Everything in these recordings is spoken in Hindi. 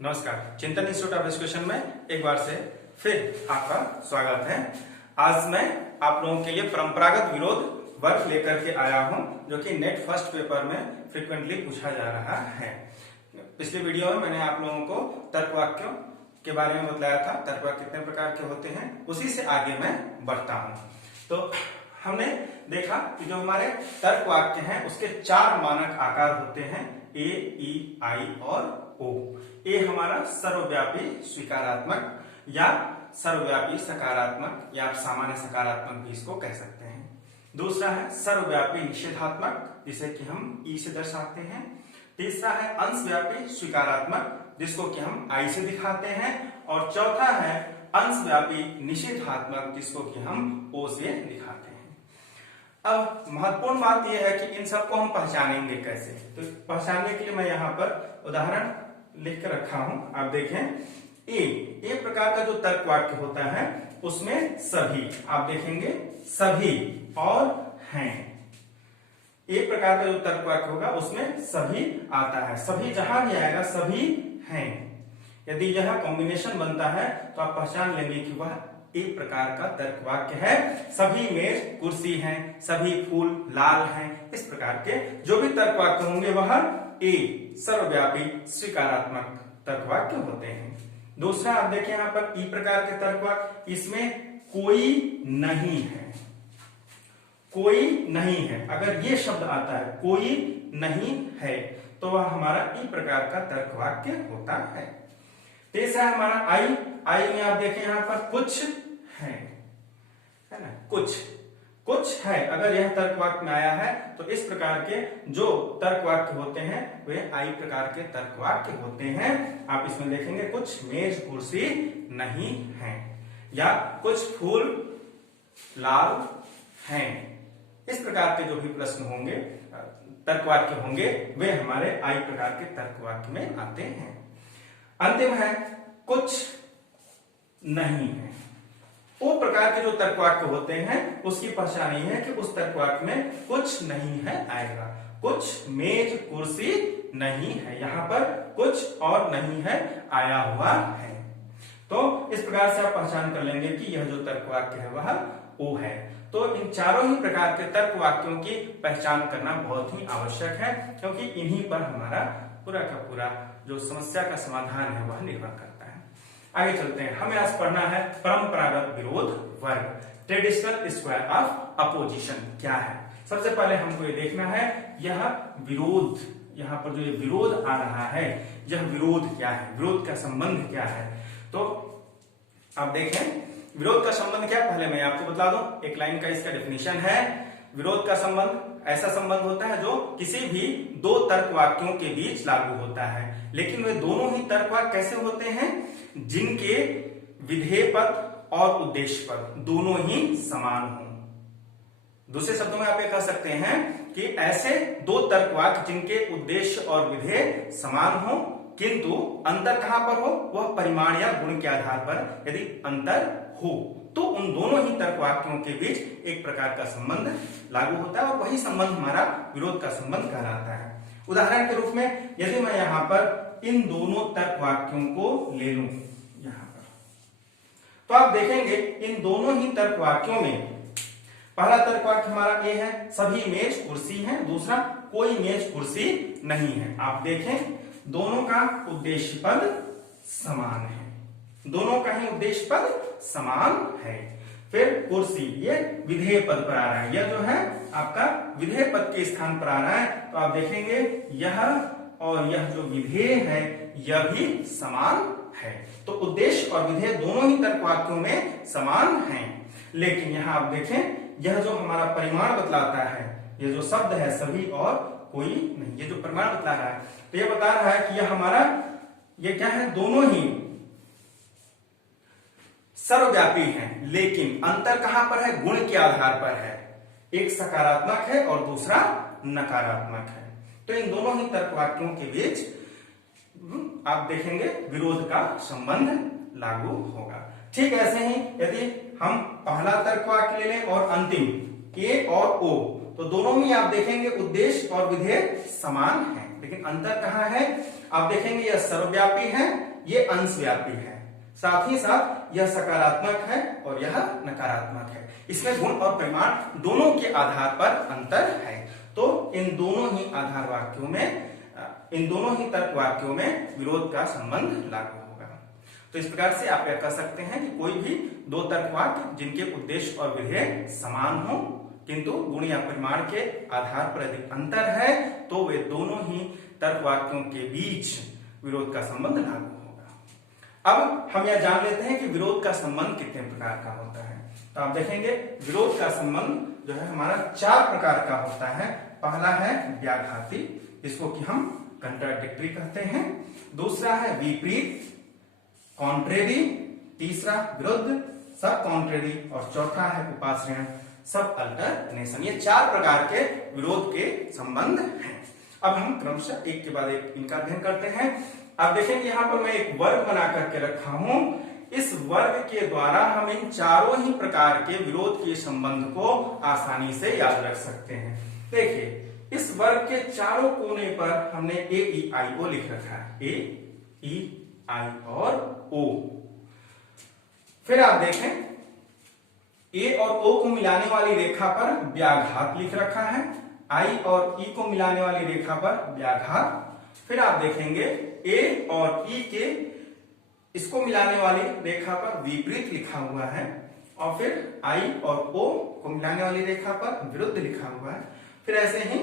नमस्कार, चिंतन इंस्टीट्यूट ऑफ एजुकेशन में एक बार से फिर आपका स्वागत है। आज मैं आप लोगों के लिए परंपरागत विरोध वर्ग लेकर के आया हूं, जो कि नेट फर्स्ट पेपर में फ्रीक्वेंटली पूछा जा रहा है। पिछले वीडियो में मैंने आप लोगों को तर्क वाक्यों के बारे में बताया था, तर्क वाक्य कितने प्रकार के होते हैं, उसी से आगे मैं बढ़ता हूं। तो हमने देखा कि जो हमारे तर्क वाक्य हैं उसके 4 मानक आकार होते हैं, ए, ई, आई और ओ। ए हमारा सर्वव्यापी स्वीकारात्मक या सर्वव्यापी सकारात्मक या आप सामान्य सकारात्मक भी इसको कह सकते हैं। दूसरा है सर्वव्यापी निषेधात्मक, जिसे कि हम ई से दर्शाते हैं। तीसरा है अंशव्यापी स्वीकारात्मक, जिसको कि हम आई से दिखाते हैं। और चौथा है अंशव्यापी निषेधात्मक, जिसको कि हम ओ से दिखाते हैं। अब महत्वपूर्ण बात यह है कि इन सबको हम पहचानेंगे कैसे। तो पहचानने के लिए मैं यहाँ पर उदाहरण लिख कर रखा हूं, आप देखें। ए प्रकार का जो तर्क वाक्य होता है उसमें सभी, आप देखेंगे सभी और हैं। ए प्रकार का जो तर्क वाक्य होगा उसमें सभी आता है, सभी जहां भी आएगा सभी हैं। यदि यह कॉम्बिनेशन बनता है तो आप पहचान लेंगे कि वह एक प्रकार का तर्क वाक्य है। सभी मेज कुर्सी हैं, सभी फूल लाल हैं, इस प्रकार के जो भी तर्क वाक्य होंगे वह ए सर्वव्यापी स्वीकारात्मक तर्क वाक्य होते हैं। दूसरा आप देखें यहाँ पर ई प्रकार के तर्क वाक्य, इसमें कोई नहीं है, कोई नहीं है। अगर ये शब्द आता है कोई नहीं है तो वह हमारा ई प्रकार का तर्क वाक्य होता है। तीसरा है हमारा आई। आई में आप देखें यहाँ पर कुछ है ना, कुछ है। अगर यह तर्क वाक्य में आया है तो इस प्रकार के जो तर्क वाक्य होते हैं वे आई प्रकार के तर्क वाक्य होते हैं। आप इसमें देखेंगे कुछ मेज कुर्सी नहीं है या कुछ फूल लाल हैं। इस प्रकार के जो भी प्रश्न होंगे, तर्क वाक्य होंगे, वे हमारे आई प्रकार के तर्क वाक्य में आते हैं। अंतिम है कुछ नहीं है। वो प्रकार के जो तर्क वाक्य होते हैं उसकी पहचान ये है कि उस तर्क वाक्य में कुछ नहीं है आएगा। कुछ मेज कुर्सी नहीं है, यहाँ पर कुछ और नहीं है आया हुआ है। तो इस प्रकार से आप पहचान कर लेंगे कि यह जो तर्क वाक्य है वह ओ है। तो इन चारों ही प्रकार के तर्क वाक्यों की पहचान करना बहुत ही आवश्यक है, क्योंकि इन्हीं पर हमारा पूरा का पूरा जो समस्या का समाधान है वह निर्भर करता है। आगे चलते हैं। हमें आज पढ़ना है परंपरागत विरोध वर्ग, ट्रेडिशनल स्क्वायर ऑफ अपोजिशन क्या है। सबसे पहले हमको ये देखना है यह विरोध, यहाँ पर जो ये विरोध आ रहा है यह विरोध क्या है, विरोध का संबंध क्या है। तो आप देखें विरोध का संबंध क्या, पहले मैं आपको बता दूं। एक लाइन का इसका डेफिनेशन है, विरोध का संबंध ऐसा संबंध होता है जो किसी भी दो तर्क वाक्यों के बीच लागू होता है, लेकिन वे दोनों ही तर्क वाक्य कैसे होते हैं, जिनके विधेय पद और उद्देश्य पद दोनों ही समान हों। दूसरे शब्दों में आप ये कह सकते हैं कि ऐसे दो तर्क वाक्य जिनके उद्देश्य और विधेय समान हो, किंतु अंतर कहां पर हो, वह परिमाण या गुण के आधार पर यदि अंतर हो तो उन दोनों ही तर्क वाक्यों के बीच एक प्रकार का संबंध लागू होता है और वही संबंध हमारा विरोध का संबंध कहलाता है। उदाहरण के रूप में यदि मैं यहाँ पर इन दोनों तर्क वाक्यों को ले लूं यहाँ पर, तो आप देखेंगे इन दोनों ही तर्क वाक्यों में पहला तर्क वाक्य हमारा ये है सभी मेज कुर्सी हैं, दूसरा कोई मेज कुर्सी नहीं है। आप देखें दोनों का उद्देश्य पद समान है, दोनों का ही उद्देश्य पद समान है। फिर कुर्सी ये विधेय पद पर आ रहा है, यह जो है आपका विधेय पद के स्थान पर आ रहा है। तो आप देखेंगे यह और यह जो विधेय है यह भी समान है। तो उद्देश्य और विधेय दोनों ही तर्क वाक्यों में समान हैं, लेकिन यहां आप देखें यह जो हमारा परिमाण बतलाता है, ये जो शब्द है सभी और कोई नहीं, ये जो परिमाण बतला रहा है तो यह बता रहा है कि यह हमारा ये क्या है, दोनों ही सर्वव्यापी हैं, लेकिन अंतर कहां पर है, गुण के आधार पर है। एक सकारात्मक है और दूसरा नकारात्मक है। तो इन दोनों ही तर्क वाक्यों के बीच आप देखेंगे विरोध का संबंध लागू होगा। ठीक ऐसे ही यदि हम पहला तर्क वाक्य ले लें और अंतिम ए और ओ, तो दोनों में आप देखेंगे उद्देश्य और विधेय समान है। लेकिन अंतर कहाँ है? आप देखेंगे यह सर्वव्यापी है, ये अंशव्यापी है, साथ ही साथ यह सकारात्मक है और यह नकारात्मक है। इसमें गुण और परिमाण दोनों के आधार पर अंतर है। तो इन दोनों ही आधार वाक्यों में, इन दोनों ही तर्क वाक्यों में विरोध का संबंध लागू होगा। तो इस प्रकार से आप यह कह सकते हैं कि कोई भी दो तर्क वाक्य जिनके उद्देश्य और विधेय समान हो किंतु गुण या परिमाण के आधार पर यदि अंतर है तो वे दोनों ही तर्क वाक्यों के बीच विरोध का संबंध लागू होगा। अब हम यह जान लेते हैं कि विरोध का संबंध कितने प्रकार का होता है। तो आप देखेंगे विरोध का संबंध जो है हमारा 4 प्रकार का होता है। पहला है व्याघाती, जिसको कि हम कंट्राडिक्टरी कहते हैं। दूसरा है विपरीत, कॉन्ट्रेरी। तीसरा विरुद्ध, सब कॉन्ट्रेरी। और चौथा है उपाश्रय, सब अल्टरनेशन। ये 4 प्रकार के विरोध के संबंध हैं। अब हम क्रमशः एक के बाद एक इनका अध्ययन करते हैं। आप देखेंगे यहाँ पर मैं एक वर्ग बना करके रखा हूं। इस वर्ग के द्वारा हम इन चारों ही प्रकार के विरोध के संबंध को आसानी से याद रख सकते हैं। देखिए इस वर्ग के चारों कोने पर हमने ए ई आई ओ लिख रखा है, ए ई आई और ओ। फिर आप देखें ए और ओ को मिलाने वाली रेखा पर व्याघात लिख रखा है, आई और ई को मिलाने वाली रेखा पर व्याघात। फिर आप देखेंगे ए और ई के इसको मिलाने वाली रेखा पर विपरीत लिखा हुआ है, और फिर आई और ओ को मिलाने वाली रेखा पर विरुद्ध लिखा हुआ है। फिर ऐसे ही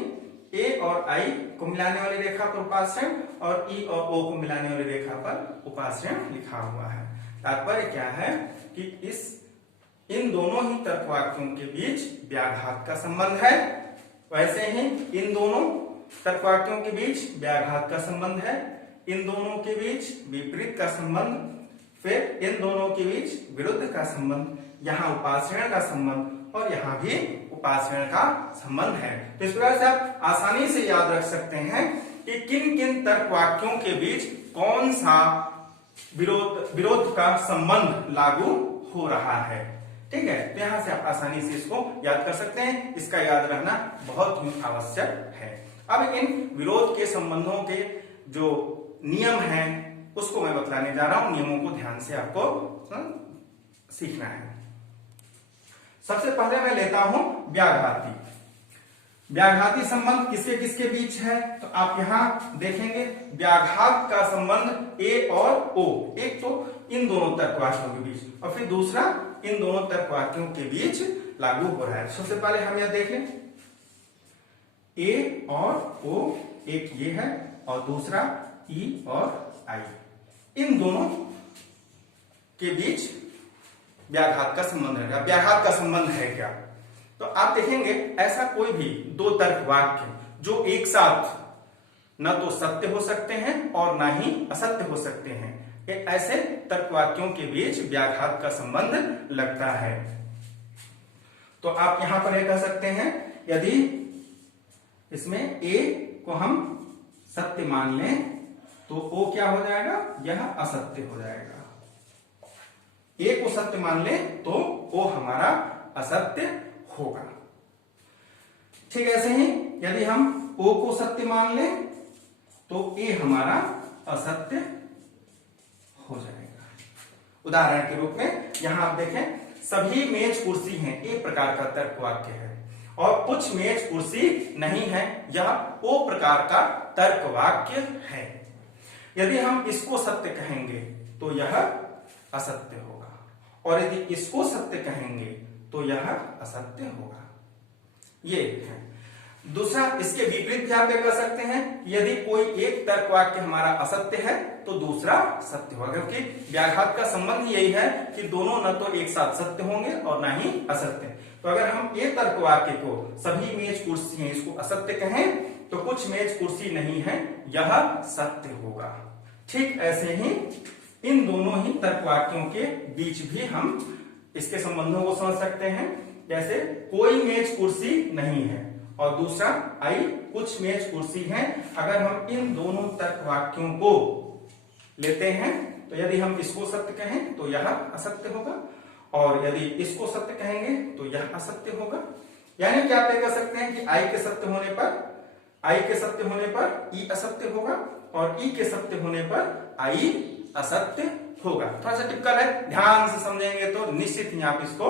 ए और आई को मिलाने वाली रेखा पर उपाश्रय और ई और ओ को मिलाने वाली रेखा पर उपाश्रय लिखा हुआ है। तात्पर्य क्या है कि इन दोनों ही तर्क वाक्यों के बीच व्याघात का संबंध है, वैसे ही इन दोनों तर्क वाक्यों के बीच व्याघात का संबंध है, इन दोनों के बीच विपरीत का संबंध, फिर इन दोनों के बीच विरुद्ध का संबंध, यहाँ उपाश्रय का संबंध और यहाँ भी उपाश्रय का संबंध है। तो इस प्रकार से आप आसानी से याद रख सकते हैं कि किन किन तर्क वाक्यों के बीच कौन सा विरोध का संबंध लागू हो रहा है। ठीक है, तो यहां से आप आसानी से इसको याद कर सकते हैं। इसका याद रहना बहुत ही आवश्यक है। अब इन विरोध के संबंधों के जो नियम हैं उसको मैं बतलाने जा रहा हूं। नियमों को ध्यान से आपको सीखना है। सबसे पहले मैं लेता हूं व्याघाती। व्याघाती संबंध किसके किसके बीच है? तो आप यहां देखेंगे व्याघात का संबंध ए और ओ, एक तो इन दोनों तर्क वाक्यों के बीच और फिर दूसरा इन दोनों तर्क वाक्यों के बीच लागू हो रहा है। सबसे पहले हम यह देख लें, ए और ओ, एक ये है और दूसरा ई और आई, इन दोनों के बीच व्याघात का संबंध है। व्याघात का संबंध है क्या? तो आप देखेंगे ऐसा कोई भी दो तर्क वाक्य जो एक साथ न तो सत्य हो सकते हैं और न ही असत्य हो सकते हैं, ऐसे तर्क वाक्यों के बीच व्याघात का संबंध लगता है। तो आप यहां पर यह कह सकते हैं, यदि इसमें ए को हम सत्य मान लें तो ओ क्या हो जाएगा? यह असत्य हो जाएगा। ए को सत्य मान लें तो ओ हमारा असत्य होगा। ठीक ऐसे ही यदि हम ओ को सत्य मान लें तो ए हमारा असत्य हो जाएगा। उदाहरण के रूप में यहां आप देखें, सभी मेज कुर्सी हैं, एक प्रकार का तर्क वाक्य है, और कुछ मेज कुर्सी नहीं है, यह ओ प्रकार का तर्क वाक्य है। यदि हम इसको सत्य कहेंगे तो यह असत्य होगा, और यदि इसको सत्य कहेंगे तो यह असत्य होगा। ये है। दूसरा, इसके विपरीत भी आप कह सकते हैं, यदि कोई एक तर्क वाक्य हमारा असत्य है तो दूसरा सत्य होगा, क्योंकि व्याघात का संबंध यही है कि दोनों न तो एक साथ सत्य होंगे और न ही असत्य। तो अगर हम ये तर्क वाक्य को सभी मेज कुर्सी हैं इसको असत्य कहें तो कुछ मेज कुर्सी नहीं है, यह सत्य होगा। ठीक ऐसे ही इन दोनों ही तर्क वाक्यों के बीच भी हम इसके संबंधों को समझ सकते हैं। जैसे कोई मेज कुर्सी नहीं है और दूसरा आई कुछ मेज कुर्सी हैं। अगर हम इन दोनों तर्क वाक्यों को लेते हैं तो यदि हम इसको सत्य कहें तो यह असत्य होगा, और यदि इसको सत्य कहेंगे तो यह असत्य होगा। यानी कि आप ये कह सकते हैं कि आई के सत्य होने पर आई के सत्य होने पर ई असत्य होगा और ई के सत्य होने पर आई असत्य होगा। थोड़ा सा टिपिकल है, ध्यान से समझेंगे तो निश्चित ही आप इसको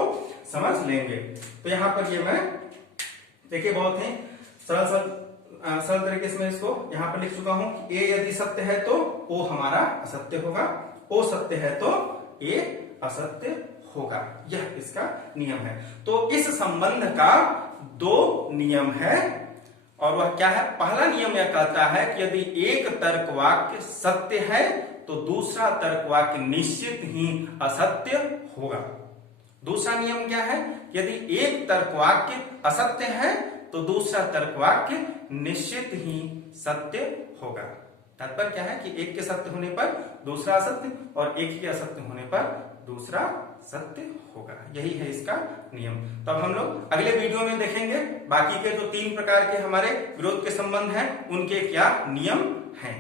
समझ लेंगे। तो यहाँ पर ये मैं देखिए बहुत ही सरल तरीके से मैं इसको यहाँ पर लिख चुका हूं कि ए यदि सत्य है तो ओ हमारा असत्य होगा, ओ सत्य है तो ए असत्य होगा। यह इसका नियम है। तो इस संबंध का दो नियम है और वह क्या है? पहला नियम यह कहता है कि यदि एक तर्क वाक्य सत्य है तो दूसरा तर्क वाक्य निश्चित ही असत्य होगा। दूसरा नियम क्या है? यदि एक तर्क वाक्य असत्य है तो दूसरा तर्क वाक्य निश्चित ही सत्य होगा। तात्पर्य क्या है कि एक के सत्य होने पर दूसरा असत्य और एक के असत्य होने पर दूसरा सत्य होगा। यही है इसका नियम। तो अब हम लोग अगले वीडियो में देखेंगे बाकी के जो 3 प्रकार के हमारे विरोध के संबंध हैं उनके क्या नियम हैं।